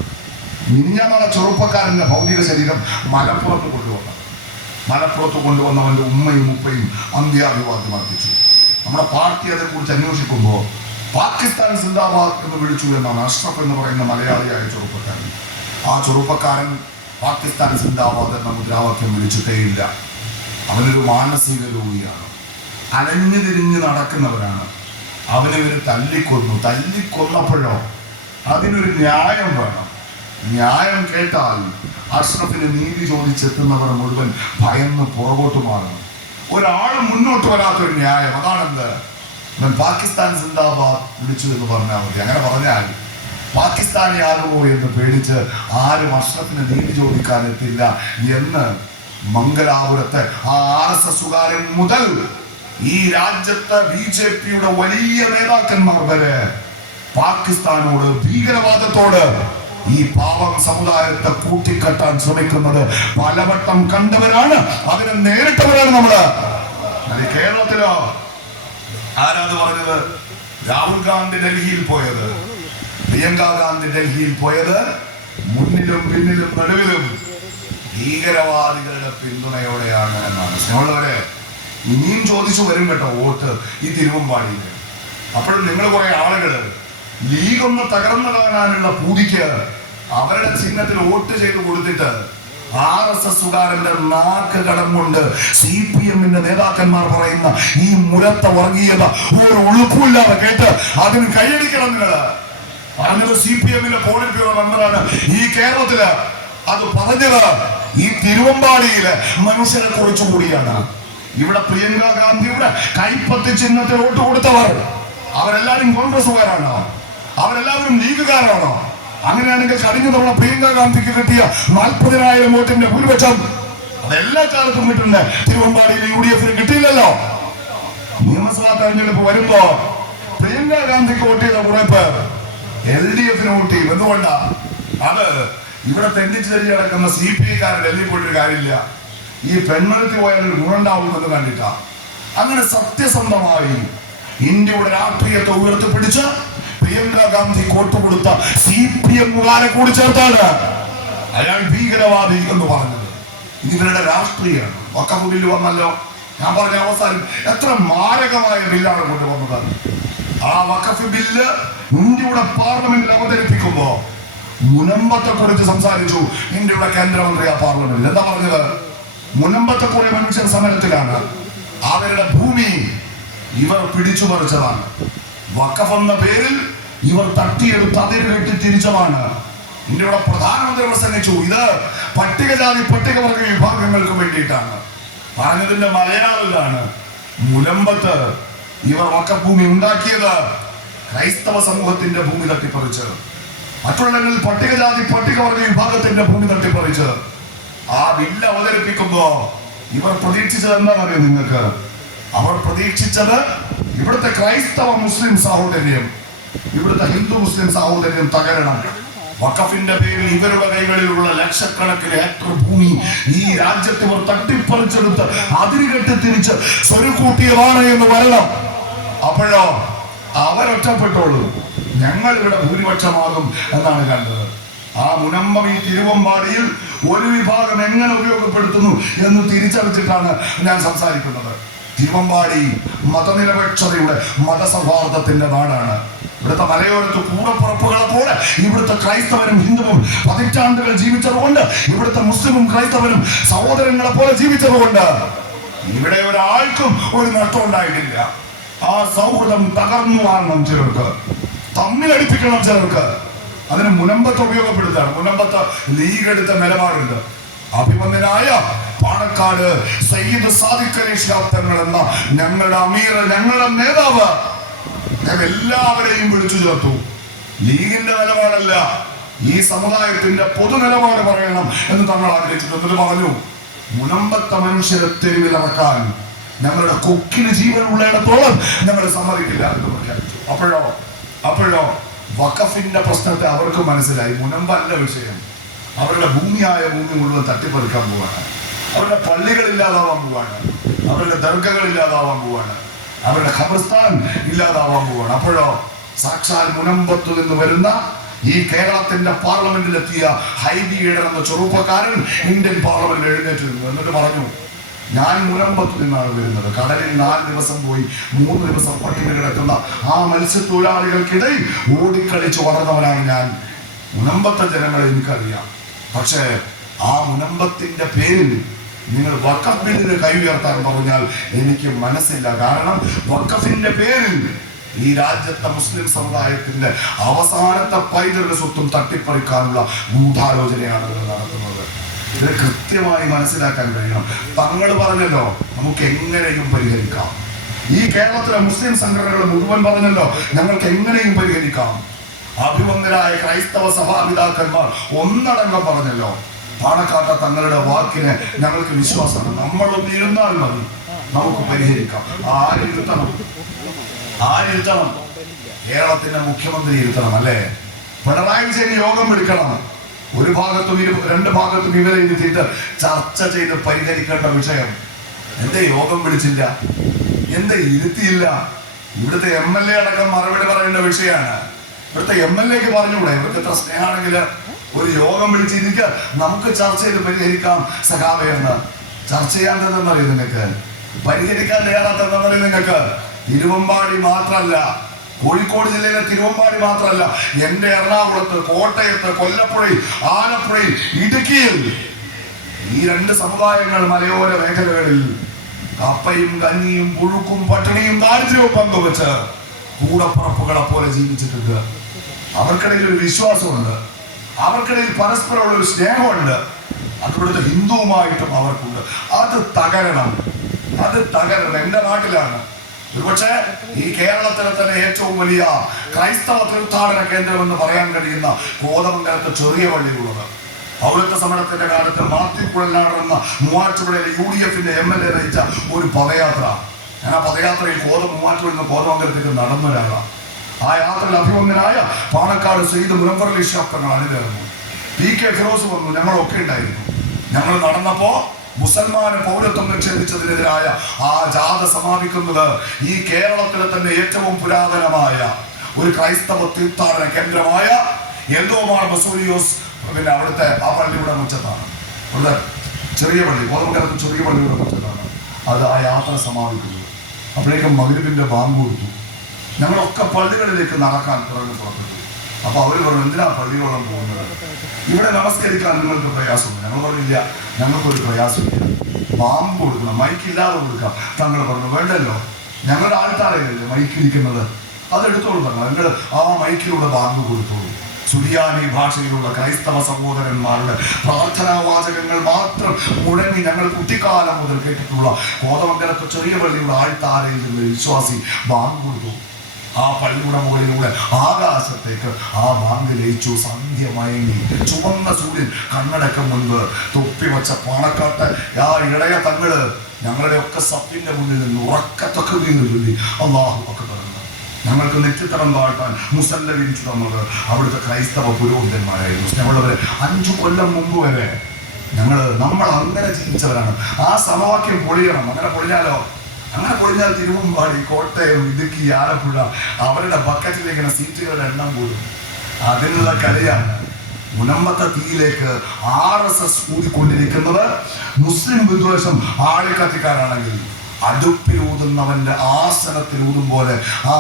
മിനിഞ്ഞാന്നാണ് ചെറുപ്പക്കാരന്റെ ഭൗതിക ശരീരം മലപ്പുറത്ത് കൊണ്ടുവന്നത്. മലപ്പുറത്ത് കൊണ്ടുവന്നവന്റെ ഉമ്മയും ഉപ്പയും അന്ത്യാഭിവാദ്യം അർപ്പിച്ചു. നമ്മുടെ പാർട്ടി അതേക്കുറിച്ച് അന്വേഷിക്കുമ്പോൾ പാകിസ്ഥാൻ സിന്ദാബാദ് എന്ന് വിളിച്ചു എന്നാണ് അഷ്റഫ് എന്ന് പറയുന്ന മലയാളിയായ ചെറുപ്പക്കാരൻ. ആ ചെറുപ്പക്കാരൻ പാകിസ്ഥാൻ സിന്ദാബാദ് എന്ന മുദ്രാവാക്യം വിളിച്ചിട്ടേയില്ല. അവനൊരു മാനസിക രോഗിയാണ്. അലഞ്ഞു തിരിഞ്ഞ് നടക്കുന്നവരാണ് അവനെ ഇവർ തല്ലിക്കൊന്നു. തല്ലിക്കൊന്നപ്പോഴോ അതിനൊരു ന്യായം വേണം. ന്യായം കേട്ടാൽ അഷ്റഫിന് നീതി ചോദിച്ചെത്തുന്നവർ മുഴുവൻ ഭയന്ന് പുറകോട്ട് മാറണം ഒരാൾ മുന്നോട്ട് വരാത്തൊരു ന്യായം. അതാണെന്ത്? ഞാൻ പാകിസ്ഥാൻ സിന്ദാബാദ് വിളിച്ചു എന്ന് പറഞ്ഞാൽ മതി. അങ്ങനെ പറഞ്ഞാൽ പാകിസ്ഥാനി ആകുമോ എന്ന് പേടിച്ച് ആരും അഷ്റഫിന് നീതി ചോദിക്കാൻ എത്തില്ല എന്ന് മംഗലാപുരത്തെ ആ ആർ എസ് എസുകാരൻ മുതൽ ഈ രാജ്യത്തെ ബി ജെ പിയുടെ വലിയ നേതാക്കന്മാർ വരെ പാകിസ്ഥാനോട് ഭീകരവാദത്തോട് ഈ പാവം സമുദായത്തെ കൂട്ടിക്കെട്ടാൻ ശ്രമിക്കുന്നത് പലവട്ടം കണ്ടവരാണ്. അതിനെ നേരിട്ടവരാണ് നമ്മൾ. കേരളത്തിലോ? ആരാത് പറഞ്ഞത്? രാഹുൽ ഗാന്ധി ഡൽഹിയിൽ പോയത്. പ്രിയങ്ക ഗാന്ധി ഡൽഹിയിൽ പോയത്. മുന്നിലും പിന്നിലും നടുവിലും ഭീകരവാദികളുടെ പിന്തുണയോടെയാണ് എന്നാണ്. സ്നേഹമുള്ളവരെ ഇനിയും ചോദിച്ചു വരും കേട്ടോ വോട്ട് ഈ തിരുവമ്പാടിയിൽ. അപ്പോഴും നിങ്ങൾ കുറെ ആളുകൾ ലീഗ് ഒന്ന് തകർന്നു കാണാനുള്ള പൂതിക്ക് അവരുടെ ചിഹ്നത്തിൽ വോട്ട് ചെയ്ത് കൊടുത്തിട്ട് ആർ എസ് എസുകാരന്റെ നാക്ക് കടം കൊണ്ട് സി പി എമ്മിന്റെ നേതാക്കന്മാർ പറയുന്ന ഈ മുരത്ത വർഗീയത ഒരു ഉളുപ്പില്ലാതെ കേട്ട് അതിന് കൈയടിക്കണം നിങ്ങൾ. പറഞ്ഞത് സി പി എമ്മിന്റെ പോളിറ്റ് ബ്യൂറോ മെമ്പറാണ് ഈ കേരളത്തിൽ അത് പറഞ്ഞത് ഈ തിരുവമ്പാടിയിൽ മനുഷ്യരെ കുറിച്ച് കൂടിയാണ്. ഇവിടെ പ്രിയങ്ക ഗാന്ധിയുടെ കൈപ്പത്തി ചിഹ്നത്തിൽ വോട്ട് കൊടുത്തവർ. അവരെല്ലാരും കോൺഗ്രസുകാരാണോ അവരെല്ലാവരും ലീഗുകാരാണോ? അങ്ങനെയാണെങ്കിൽ കഴിഞ്ഞ തവണ പ്രിയങ്ക ഗാന്ധിക്ക് കിട്ടിയ നാൽപ്പതിനായിരം വോട്ടിന്റെ ഭൂരിപക്ഷം. അതെല്ലാ കാലത്തും കിട്ടുന്നുണ്ട്. തിരുവമ്പാടിയിൽ യു ഡി എഫിന് കിട്ടിയില്ലല്ലോ. നിയമസഭാ തെരഞ്ഞെടുപ്പ് വരുമ്പോ പ്രിയങ്ക ഗാന്ധിക്ക് വോട്ട് ചെയ്ത കുറെ പേർ എൽ ഡി എഫിന് വോട്ട് ചെയ്യും. എന്തുകൊണ്ടാ? അത് ഇവിടെ തെന്നിച്ച് തെരിഞ്ഞ് കിടക്കുന്ന സി പി ഐക്കാരൻ ഡൽഹി പോയിട്ടൊരു കാര്യമില്ല. ഈ പെൺമനത്തിൽ പോയാൽ ഒരു ഗുണുണ്ടാവുമെന്ന് കണ്ടിട്ടാ. അങ്ങനെ സത്യസന്ധമായി ഇന്ത്യയുടെ രാഷ്ട്രീയത്തെ ഉയർത്തിപ്പിടിച്ച് പ്രിയങ്ക ഗാന്ധി കൊടുത്ത സി പി എമ്മുകാരെ കൂടി ചേർത്താണ്. അയാൾ ഭീകരവാദി എന്ന് പറഞ്ഞത്. ഇതിവരുടെ രാഷ്ട്രീയമാണ്. വക്കഫ് ബില്ല് വന്നല്ലോ. ഞാൻ പറഞ്ഞ അവസാനം എത്ര മാരകമായ ബില്ലാണ് കൊണ്ടുവന്നത്. ആ വഖഫ് ബില്ല് ഇന്ത്യയുടെ പാർലമെന്റിൽ അവതരിപ്പിക്കുമ്പോ മുനമ്പത്തെ കുറിച്ച് സംസാരിച്ചു ഇന്ത്യയുടെ കേന്ദ്രമന്ത്രി ആ പാർലമെന്റിൽ. എന്താ പറഞ്ഞത്? മുനമ്പത്തെ കുറെ മനുഷ്യർ സമരത്തിലാണ്. അവരുടെ ഭൂമി ഇവർ പിടിച്ചു പറിച്ചതാണ് വഖഫ് എന്ന പേരിൽ ഇവർ തട്ടിയെടുത്ത് അതിര് കെട്ടി തിരിച്ചതാണ്. ഇന്ത്യയുടെ പ്രധാനമന്ത്രി പ്രസംഗിച്ചു. ഇത് പട്ടികജാതി പട്ടികവർഗ വിഭാഗങ്ങൾക്ക് വേണ്ടിയിട്ടാണ്. പറഞ്ഞതിന്റെ മലയാളിലാണ് മുലമ്പത്ത് ഇവർ വക്കഭൂമി ഉണ്ടാക്കിയത് ക്രൈസ്തവ സമൂഹത്തിന്റെ ഭൂമി തട്ടിപ്പറിച്ച്. മറ്റുള്ളവരിൽ പട്ടികജാതി പട്ടികവർഗ വിഭാഗത്തിന്റെ ഭൂമി തട്ടിപ്പറിച്ച്. ആ ബില്ല് അവതരിപ്പിക്കുമ്പോ ഇവർ പ്രതീക്ഷിച്ചത് എന്താണെന്നറിയോ നിങ്ങൾക്ക്? അവർ പ്രതീക്ഷിച്ചത് ഇവിടുത്തെ ക്രൈസ്തവ മുസ്ലിം സാഹോദര്യം. ഇവിടുത്തെ ഹിന്ദു മുസ്ലിം സാഹോദര്യം തകരണം. വഖഫിന്റെ പേരിൽ ഇവരുടെ കൈകളിലുള്ള ലക്ഷക്കണക്കിന് ഹെക്ടർ ഭൂമി ഈ രാജ്യത്ത് ഇവർ തട്ടിപ്പറിച്ചെടുത്ത് അതിരുകെട്ടി തിരിച്ച് സ്വരുക്കൂട്ടിയതാണ് എന്ന് വരണം. അപ്പോഴോ? അവരൊറ്റപ്പെട്ടോളൂ ഞങ്ങൾ ഇവിടെ ഭൂരിപക്ഷമാകും എന്നാണ് കണ്ടത്. ആ മുനമ്പം തിരുവമ്പാടിയിൽ ഒരു വിഭാഗം എങ്ങനെ ഉപയോഗപ്പെടുത്തുന്നു എന്ന് തിരിച്ചറിച്ചിട്ടാണ് ഞാൻ സംസാരിക്കുന്നത്. തിരുവമ്പാടി മതനിരപേക്ഷതയുടെ മതസൗഹാർദ്ദത്തിന്റെ നാടാണ്. ഇവിടുത്തെ മലയോരത്ത് കൂടപ്പുറപ്പുകളെ പോലെ ഇവിടുത്തെ ക്രൈസ്തവരും ഹിന്ദുവും പതിറ്റാണ്ടുകൾ ജീവിച്ചതുകൊണ്ട് ഇവിടുത്തെ മുസ്ലിമും ക്രൈസ്തവരും സഹോദരങ്ങളെ പോലെ ജീവിച്ചതുകൊണ്ട് ഇവിടെ ഒരാൾക്കും ഒരു നഷ്ടം ഉണ്ടായിട്ടില്ല. ആ സൗഹൃദം തകർന്നു വാങ്ങണം ചിലർക്ക്. തമ്മിലടിപ്പിക്കണം ചിലർക്ക്. അതിന് മുനമ്പത്ത് ഉപയോഗപ്പെടുത്താണ്. മുനമ്പത്ത് ലീഗ് എടുത്ത നിലപാടുണ്ട്. അഭിമന്യനായ പാണക്കാട് സയ്യിദ് സാദിഖ് അലി ഷാപ്തങ്ങൾ തങ്ങൾ എന്ന ഞങ്ങളുടെ അമീർ ഞങ്ങളുടെ നേതാവ് ഞങ്ങൾ എല്ലാവരെയും വിളിച്ചു ചേർത്തു. ലീഗിന്റെ നിലപാടല്ല ഈ സമുദായത്തിന്റെ പൊതു നിലപാട് പറയണം എന്ന് തങ്ങൾ ആഗ്രഹിച്ചു. എന്നിട്ട് പറഞ്ഞു മുനമ്പത്ത മനുഷ്യരെ തെരുവിലിറക്കാൻ ഞങ്ങളുടെ കൊക്കിന് ജീവൻ ഉള്ളിടത്തോളം ഞങ്ങൾ സമ്മതിക്കില്ല എന്ന് പ്രഖ്യാപിച്ചു. അപ്പോഴോ? അപ്പോഴോ? വഖഫിന്റെ പ്രശ്നത്തെ അവർക്ക് മനസ്സിലായി. മുനമ്പല്ല വിഷയം. അവരുടെ ഭൂമിയായ ഭൂമി മുഴുവൻ തട്ടിപ്പറിക്കാൻ പോവാണ്. അവരുടെ പള്ളികൾ ഇല്ലാതാവാൻ പോവാണ്. അവരുടെ ദർഗകൾ ഇല്ലാതാവാൻ പോവാണ്. അവരുടെ ഖബർസ്ഥാൻ ഇല്ലാതാവാൻ പോവാണ് അപ്പോഴോ സാക്ഷാൽ മുനമ്പത്തു നിന്ന് വരുന്ന ഈ കേരളത്തിന്റെ പാർലമെന്റിലെത്തിയ ഹൈബി ഈഡൻ എന്ന ചെറുപ്പക്കാരൻ ഇന്ത്യൻ പാർലമെന്റിൽ എഴുന്നേറ്റ് നിന്നു എന്നിട്ട് പറഞ്ഞു ഞാൻ മുനമ്പത്ത് നിന്നാണ് വരുന്നത്. കടലിൽ നാല് ദിവസം പോയി മൂന്ന് ദിവസം പട്ടിണി കിടക്കുന്ന ആ മത്സ്യത്തൊഴിലാളികൾക്കിടയിൽ ഓടിക്കളിച്ച് വളർന്നവനാണ് ഞാൻ. മുനമ്പത്തെ ജനങ്ങളെ എനിക്കറിയാം. പക്ഷേ ആ മുനമ്പത്തിന്റെ പേരിൽ നിങ്ങൾ വക്കഫിന് കൈ ഉയർത്താൻ പറഞ്ഞാൽ എനിക്ക് മനസ്സില്ല. കാരണം വക്കഫിന്റെ പേരിൽ ഈ രാജ്യത്തെ മുസ്ലിം സമുദായത്തിന്റെ അവസാനത്തെ പൈതൃക സ്വത്തും തട്ടിപ്പറിക്കാനുള്ള ഗൂഢാലോചനയാണ് ഇവിടെ നടത്തുന്നത് ഇത് കൃത്യമായി മനസ്സിലാക്കാൻ കഴിയണം. തങ്ങൾ പറഞ്ഞല്ലോ നമുക്ക് എങ്ങനെയും പരിഹരിക്കാം. ഈ കേരളത്തിലെ മുസ്ലിം സംഘടനകൾ മുഴുവൻ പറഞ്ഞല്ലോ ഞങ്ങൾക്ക് എങ്ങനെയും പരിഹരിക്കാം. അഭിമന്യരായ ക്രൈസ്തവ സഭാപിതാക്കന്മാർ ഒന്നടങ്കം പറഞ്ഞല്ലോ പാണക്കാട്ട തങ്ങളുടെ വാക്കിന് ഞങ്ങൾക്ക് വിശ്വാസമാണ് നമ്മളൊന്ന് ഇരുന്നാൽ മതി. നമുക്ക് പരിഹരിക്കാം. ആരിരുത്തണം ആരിരുത്തണം കേരളത്തിന്റെ മുഖ്യമന്ത്രി ഇരുത്തണം അല്ലേ? പിണറായി വിജയൻ യോഗം എടുക്കണം. ഒരു ഭാഗത്തും ഇരു രണ്ട് ഭാഗത്തും ഇവരെ ഇരുത്തിയിട്ട് ചർച്ച ചെയ്ത് പരിഹരിക്കേണ്ട വിഷയം. എന്തേ യോഗം വിളിച്ചില്ല. എന്തേ ഇരുത്തിയില്ല. ഇവിടുത്തെ എം എൽ എ അടക്കം മറുപടി പറയേണ്ട വിഷയമാണ്. ഇവിടുത്തെ എം എൽ എക്ക് പറഞ്ഞുകൂടെ? ഇവർക്ക് എത്ര സ്നേഹമാണെങ്കിൽ ഒരു യോഗം വിളിച്ചിരിക്കുക. നമുക്ക് ചർച്ച ചെയ്ത് പരിഹരിക്കാം സഖാവേ എന്ന്. ചർച്ച ചെയ്യാണ്ടെന്ന് അറിയും നിങ്ങൾക്ക് പരിഹരിക്കാൻ തയ്യാറാത്തതെന്നറിയോ നിങ്ങൾക്ക് തിരുവമ്പാടി മാത്രല്ല. കോഴിക്കോട് ജില്ലയിലെ തിരുവമ്പാടി മാത്രമല്ല എന്റെ എറണാകുളത്ത് കോട്ടയത്ത് കൊല്ലപ്പുഴയിൽ ആലപ്പുഴയിൽ ഇടുക്കിയിൽ ഈ രണ്ട് സമുദായങ്ങൾ മലയോര മേഖലകളിൽ കപ്പയും കഞ്ഞിയും പുഴുക്കും പട്ടിണിയും ദാരിദ്ര്യവും പങ്കുവെച്ച് കൂടപ്പുറപ്പുകളെ പോലെ ജീവിച്ചിട്ടുണ്ട്. അവർക്കിടയിൽ ഒരു വിശ്വാസമുണ്ട്. അവർക്കിടയിൽ പരസ്പരമുള്ള ഒരു സ്നേഹമുണ്ട്. അത് ഹിന്ദുവുമായിട്ടും അവർക്കുണ്ട്. അത് തകരണം. അത് തകരണം. എന്റെ നാട്ടിലാണ്. ഒരുപക്ഷെ ഈ കേരളത്തിലെ തന്നെ ഏറ്റവും വലിയ ക്രൈസ്തവ തീർത്ഥാടന കേന്ദ്രം എന്ന് പറയാൻ കഴിയുന്ന കോതമംഗലത്ത് ചെറിയ പള്ളിയുള്ളത്. പൗരത്വ സമരത്തിന്റെ കാലത്ത് മാത്യു എന്ന മൂവാറ്റുപുഴയിലെ യു ഡി എഫിന്റെ എം എൽ എ നയിച്ച ഒരു പദയാത്ര. ഞാൻ ആ പദയാത്രയിൽ കോതം മൂവാറ്റുപുഴ കോതമംഗലത്തേക്ക് നടന്ന ഒരാളാണ് ആ യാത്രയിൽ അഭിമന്യനായ പാണക്കാട് സെയ്ത് മുനഫറലി ഷാപ്പങ്ങൾ അണിതേർന്നു പി കെ ഫിറോസ് വന്നു. ഞങ്ങളൊക്കെ ഉണ്ടായിരുന്നു. ഞങ്ങൾ നടന്നപ്പോ മുസൽമാന് പൗരത്വം നിക്ഷേപിച്ചതിനെതിരായ ആ ജാഥ സമാപിക്കുന്നത് ഈ കേരളത്തിലെ തന്നെ ഏറ്റവും പുരാതനമായ ഒരു ക്രൈസ്തവ തീർത്ഥാടന കേന്ദ്രമായ എന്തോമാർ ബസൂരിയോസ് പിന്നെ അവിടുത്തെ ആ പള്ളിയുടെ മുറ്റത്താണ്. ഇവിടെ ചെറിയ പള്ളി കോതമംഗലത്ത് ചെറിയ പള്ളിയുടെ മുറ്റത്താണ് അത് ആ യാത്ര സമാപിക്കുന്നത്. അപ്പോഴേക്കും മകരുവിന്റെ ബാങ്ക് കൊടുത്തു. ഞങ്ങളൊക്കെ പള്ളികളിലേക്ക് നടക്കാൻ പുറകെ പുറപ്പെട്ടു. അപ്പൊ അവർ പറഞ്ഞു എന്തിനാ പള്ളിയോളം പോകുന്നത്? ഇവിടെ നമസ്കരിക്കാൻ നിങ്ങൾക്ക് പ്രയാസമുണ്ട്? ഞങ്ങൾ പറഞ്ഞില്ല ഞങ്ങൾക്കൊരു പ്രയാസമില്ല. ബാമ്പ് കൊടുക്കണം മൈക്ക് ഇല്ലാതെ കൊടുക്കാം. തങ്ങൾ പറഞ്ഞു വേണ്ടല്ലോ ഞങ്ങളുടെ ആൾക്കാരല്ലേ മൈക്ക് ഇരിക്കുന്നത്? അതെടുത്തോളൂ തങ്ങൾ നിങ്ങൾ ആ മൈക്കിലൂടെ ബാമ്പ് കൊടുത്തോളൂ. സുരിയാനി ഭാഷയിലുള്ള ക്രൈസ്തവ സഹോദരന്മാരുടെ പ്രാർത്ഥനാ വാചകങ്ങൾ മാത്രം മുഴങ്ങി ഞങ്ങൾ കുട്ടിക്കാലം മുതൽ കേട്ടിട്ടുള്ള കോതമംഗലത്തെ ചെറിയ പള്ളിയുടെ ആൾത്താരയിൽ നിന്ന് വിശ്വാസി ബാങ്ക് കൊടുത്തു. ആ പള്ളിയുടെ മുകളിലൂടെ ആകാശത്തേക്ക് ആ മാങ്ങലയിച്ചു ലയിച്ചു. സന്ധ്യ മയങ്ങി. ചുവന്ന സൂര്യൻ കണ്ണടക്കം മുൻപ് തൊപ്പി വച്ച പാണക്കാട്ട് ആ ഇളയ തങ്ങൾ ഞങ്ങളുടെ ഒക്കെ സപ്പിന്റെ മുന്നിൽ നിന്ന് ഉറക്കത്തൊക്കെ ചൊല്ലി. അള്ളാഹു ഒക്കെ പറഞ്ഞു ഞങ്ങൾക്ക് നെറ്റിത്തടം താഴ്ത്താൻ മുസല്ല തന്നത് അവിടുത്തെ ക്രൈസ്തവ പുരോഹിതന്മാരായിരുന്നു. ഞങ്ങളവരെ അഞ്ചു കൊല്ലം മുമ്പ് വരെ ഞങ്ങൾ നമ്മൾ അങ്ങനെ ജീവിച്ചവരാണ്. ആ സമവാക്യം പൊളിയണം. അങ്ങനെ പൊളിഞ്ഞാലോ? അങ്ങനെ പൊളിഞ്ഞാൽ തിരുവമ്പാടി കോട്ടയം ഇടുക്കി ആലപ്പുഴ അവരുടെ ബക്കറ്റിലേക്ക് സീറ്റുകളുടെ എണ്ണം കൂടും. അതിനുള്ള കളിയാണ് മുനമ്പത്തെ തീയിലേക്ക് ആർ എസ് എസ് ഊതിക്കൊണ്ടിരിക്കുന്നത്. മുസ്ലിം വിദ്വേഷം ആളിക്കത്തിക്കാരാണെങ്കിൽ അടുപ്പിലൂതുന്നവന്റെ ആസനത്തിൽ ഊതും പോലെ ആ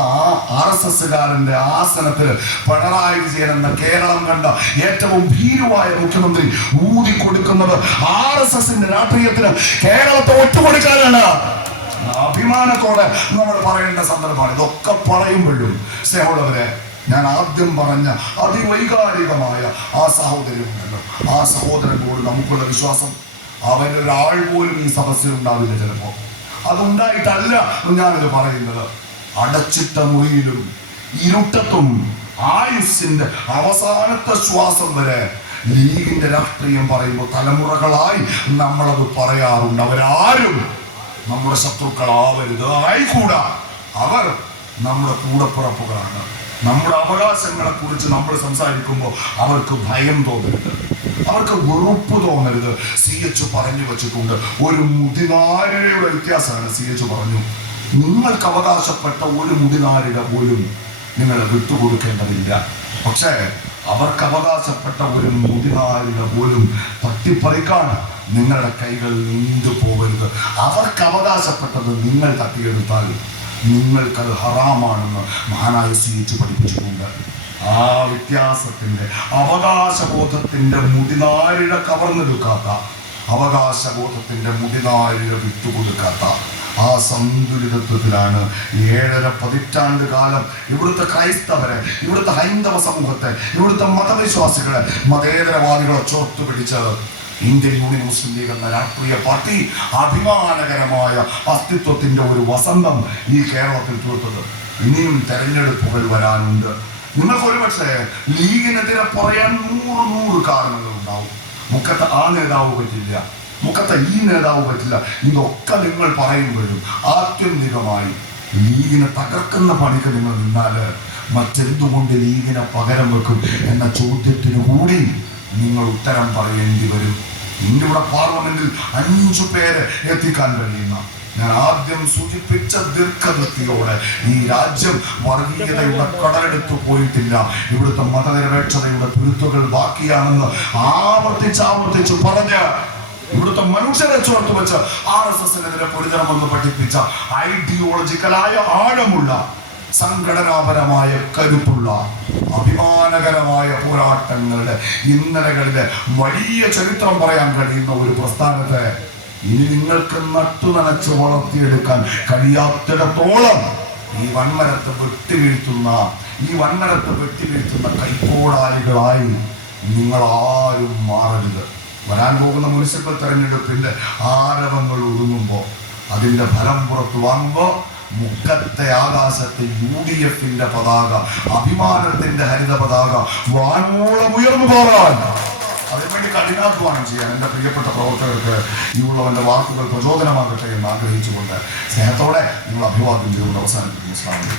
ആർ എസ് എസ്സുകാരന്റെ ആസനത്തിൽ പിണറായി വിജയൻ എന്ന കേരളം കണ്ട ഏറ്റവും ഭീരുവായ മുഖ്യമന്ത്രി ഊതി കൊടുക്കുന്നത് ആർ എസ് എസിന്റെ രാഷ്ട്രീയത്തിന് കേരളത്തെ ഒറ്റുകൊടുക്കാനാണ് അഭിമാനത്തോടെ നമ്മൾ പറയേണ്ട സന്ദർഭമാണ്. ഇതൊക്കെ പറയുമ്പോഴും സ്നേഹമുള്ളവരെ ഞാൻ ആദ്യം പറഞ്ഞ അതിവൈകാരികമായ ആ സഹോദരനുണ്ടല്ലോ ആ സഹോദരനോട് നമുക്കുള്ള വിശ്വാസം. അവനൊരാൾ പോലും ഈ സദസ്സിൽ ഉണ്ടാവില്ല ചിലപ്പോൾ. അതുണ്ടായിട്ടല്ല ഞാനിത് പറയുന്നത്. അടച്ചിട്ട മുറിയിലും ഇരുട്ടത്തും ആയുസിന്റെ അവസാനത്തെ ശ്വാസം വരെ ലീഗിന്റെ രാഷ്ട്രീയം പറയുമ്പോൾ തലമുറകളായി നമ്മളത് പറയാറുണ്ട്. അവരാരും നമ്മുടെ ശത്രുക്കളാവരുത് ആയിക്കൂടാ. അവർ നമ്മുടെ കൂടപ്പുറപ്പുകളാണ് നമ്മുടെ അവകാശങ്ങളെ കുറിച്ച് നമ്മൾ സംസാരിക്കുമ്പോൾ അവർക്ക് ഭയം തോന്നരുത്. അവർക്ക് വെറുപ്പ് തോന്നരുത്. സി എച്ച് പറഞ്ഞു വെച്ചിട്ടുണ്ട്. ഒരു മുതിനാരിഴയുടെ വ്യത്യാസമാണ് സി എച്ച് പറഞ്ഞു. നിങ്ങൾക്ക് അവകാശപ്പെട്ട ഒരു മുതിനാരിഴ പോലും നിങ്ങൾ വിട്ടുകൊടുക്കേണ്ടതില്ല. പക്ഷേ അവർക്ക് അവകാശപ്പെട്ട ഒരു മുതിനാരിഴ പോലും തട്ടിപ്പറിക്കാൻ നിങ്ങളുടെ കൈകൾ നീണ്ടു പോകരുത്. അവർക്ക് അവകാശപ്പെട്ടത് നിങ്ങൾ തട്ടിയെടുത്താൽ നിങ്ങൾക്കത് ഹറാമാണെന്ന് മഹാനായ സ്വീച്ച് പഠിപ്പിച്ചിട്ടുണ്ട്. ആ വ്യത്യാസത്തിന്റെ അവകാശബോധത്തിന്റെ മുടിനാരിഴ കവർന്നെടുക്കാത്ത അവകാശബോധത്തിന്റെ മുടിനാരിഴ വിട്ടുകൊടുക്കാത്ത ആ സന്തുലിതത്വത്തിലാണ് ഏഴര പതിറ്റാണ്ട് കാലം ഇവിടുത്തെ ക്രൈസ്തവരെ ഇവിടുത്തെ ഹൈന്ദവ സമൂഹത്തെ ഇവിടുത്തെ മതവിശ്വാസികളെ മതേതരവാദികളെ ചോർത്തു പിടിച്ചത് ഇന്ത്യൻ യൂണിയൻ മുസ്ലിം ലീഗ് എന്ന രാഷ്ട്രീയ പാർട്ടി അഭിമാനകരമായ അസ്തിത്വത്തിന്റെ ഒരു വസന്തം ഈ കേരളത്തിൽ തീർത്തത്. ഇനിയും തെരഞ്ഞെടുപ്പുകൾ വരാനുണ്ട്. നിങ്ങൾക്ക് ഒരുപക്ഷെ ലീഗിനെതിരെ പറയാൻ നൂറ് നൂറ് കാരണങ്ങൾ ഉണ്ടാവും മുഖത്ത് ആ നേതാവ് പറ്റില്ല. മുഖത്ത് ഈ നേതാവ് പറ്റില്ല. ഇതൊക്കെ നിങ്ങൾ പറയുമ്പോഴും ആത്യന്തികമായി ലീഗിനെ തകർക്കുന്ന പണിക്ക് നിങ്ങൾ നിന്നാൽ മറ്റെന്തുകൊണ്ട് ലീഗിനെ പകരം വെക്കും എന്ന ചോദ്യത്തിന് കൂടി നിങ്ങൾ ഉത്തരം പറയേണ്ടി വരും. ഇന്നിവിടെ പാർലമെന്റിൽ അഞ്ചു പേരെ എത്തിക്കാൻ കഴിയുന്ന ഞാൻ ആദ്യം സൂചിപ്പിച്ച ദീർഘവൃത്തിയോടെ ഈ രാജ്യം വർഗീയതയുടെ കടലെടുത്തു പോയിട്ടില്ല. ഇവിടുത്തെ മതനിരപേക്ഷതയുടെ തുരുത്തുകൾ ബാക്കിയാണെന്ന് ആവർത്തിച്ച് ആവർത്തിച്ച് പറഞ്ഞ് ഇവിടുത്തെ മനുഷ്യരെ ചോർത്തുവെച്ച് ആർ എസ് എസിനെതിരെ പൊരുതണമെന്ന് പഠിപ്പിച്ച ഐഡിയോളജിക്കലായ ആഴമുള്ള സംഘടനാപരമായ കരുത്തുള്ള അഭിമാനകരമായ പോരാട്ടങ്ങളുടെ ഇന്നലകളിലെ വലിയ ചരിത്രം പറയാൻ കഴിയുന്ന ഒരു പ്രസ്ഥാനത്തെ ഇനി നിങ്ങൾക്ക് നട്ടു നനച്ച് വളർത്തിയെടുക്കാൻ കഴിയാത്തിടത്തോളം ഈ വൻമരത്തെ വെട്ടിവീഴ്ത്തുന്ന ഈ വൻമരത്തെ വെട്ടിവീഴ്ത്തുന്ന കൈപ്പോടാലികളായി നിങ്ങൾ ആരും മാറരുത്. വരാൻ പോകുന്ന മുനിസിപ്പൽ തെരഞ്ഞെടുപ്പിന്റെ ആരവങ്ങൾ ഒതുങ്ങുമ്പോൾ അതിന്റെ ഫലം പുറത്തു വാങ്ങുമ്പോൾ മുക്കത്തെ ആകാശത്തെ യു ഡി എഫിന്റെ പതാക അഭിമാനത്തിന്റെ ഹരിത പതാക വാനോളം ഉയർന്നു പോകാൻ. അതിനുവേണ്ടി കഠിനാധ്വാനം ചെയ്യാൻ എന്റെ പ്രിയപ്പെട്ട പ്രവർത്തകർക്ക് ഈ ഉള്ളവന്റെ വാക്കുകൾ പ്രചോദനമാകട്ടെ എന്ന് ആഗ്രഹിച്ചുകൊണ്ട് സ്നേഹത്തോടെ നിങ്ങൾ അഭിവാദ്യം ചെയ്തുകൊണ്ട് അവസാനിപ്പിക്കുന്നു.